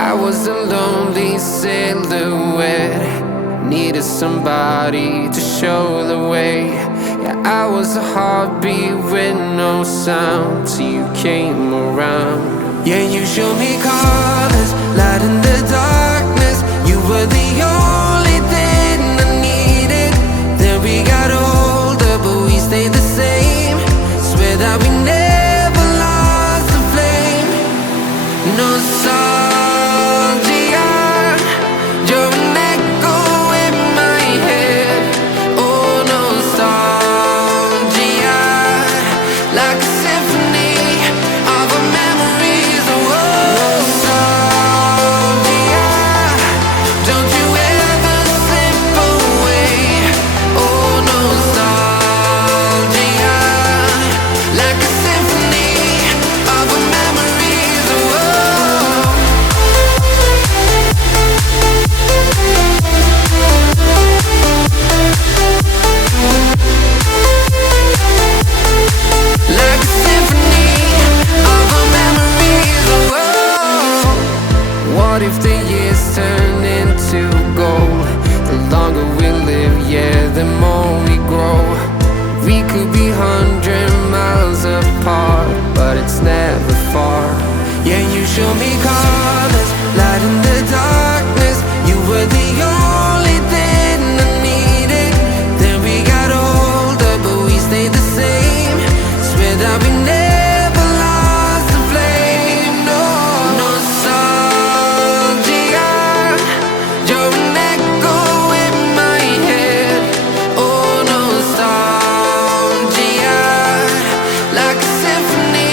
I was a lonely silhouette, needed somebody to show the way. Yeah, I was a heartbeat with no sound till you came around. Yeah, you showed me colors, light in the darkness. You were the only thing I needed. Then we got older, but we stayed the same. Swear that we never lost the flame. Nostalgia, you're an echo in my head. Oh, nostalgia, like a symphony of our memories. Oh, nostalgia, don't you ever slip away. Oh, nostalgia, like a symphony of our memories. Oh, like a symphony of our memories. Oh, what if the years turn into gold? The longer we live, yeah, the more we grow. We could be 100 miles apart, but it's never far. Yeah, you show me colors, light in the darkness. You were the only thing I needed. Then we got older, but we stayed the same. Swear that we never lost the flame. No, nostalgia, you're an echo in my head. Oh, nostalgia, like a symphony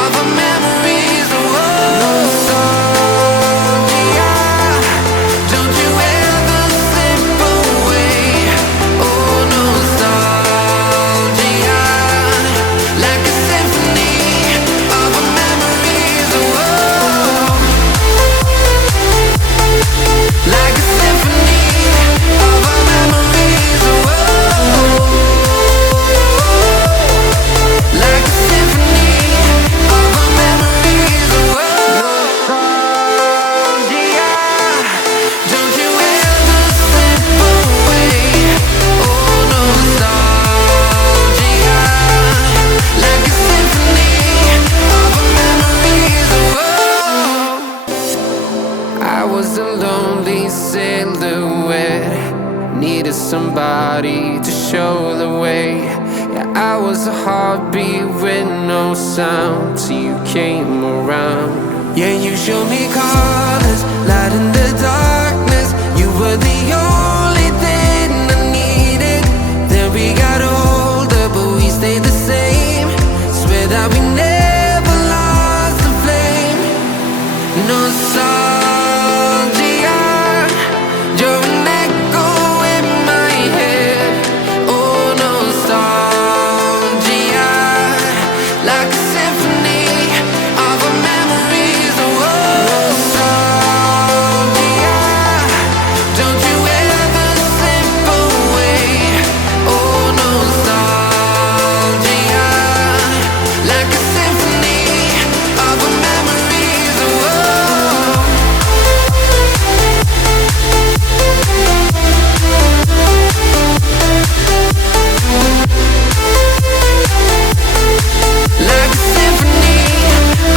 of our memories. Oh, nostalgia, don't you ever slip away. Oh, nostalgia, like a symphony of our memories. Oh, like a symphony of our memories. Oh, like a symphony of our memories. Oh, nostalgia, don't you ever slip away. Oh, nostalgia, like a symphony of our memories. Oh, I was a lonely silhouette, needed somebody to show the way. Yeah, I was a heartbeat with no sound till you came around. Yeah, you showed me colors, light in the darkness. You were the only thing I needed. Then we got older, but we stayed the same. Swear that we never lost the flame. Nostalgia, you're an echo in my head. Oh, nostalgia, like a symphony of our memories. Oh, nostalgia, don't you ever slip away. Oh, nostalgia, like a symphony of our memories. Oh, like a symphony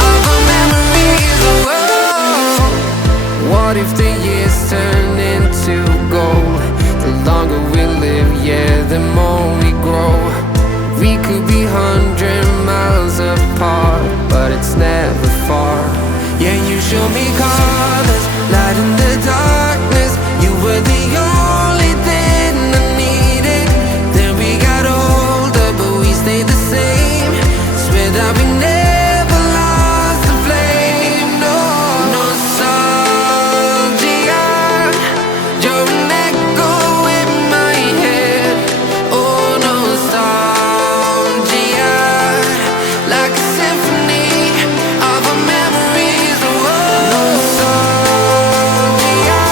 of our memories. Oh, what if the years turn into gold? The longer we live, yeah, the more we grow. We could be 100 miles apart, but it's never far. Yeah, you show me colors, light in the darkness. You were the only thing I needed. Then we got older, but we stayed the same. Swear that we never lost the flame. No, nostalgia, you're an echo in my head. Oh, nostalgia, like a symphony of our memories. Oh, nostalgia,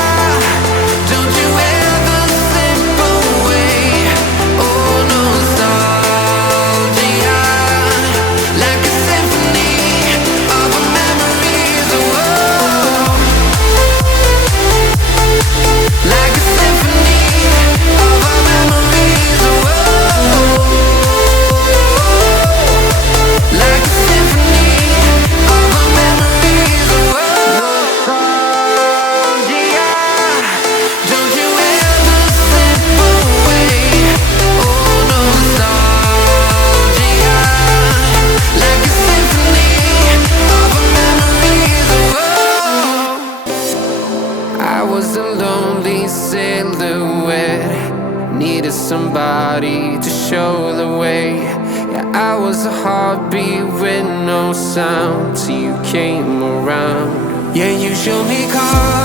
somebody to show the way. Yeah, I was a heartbeat with no sound till you came around. Yeah, you showed me color.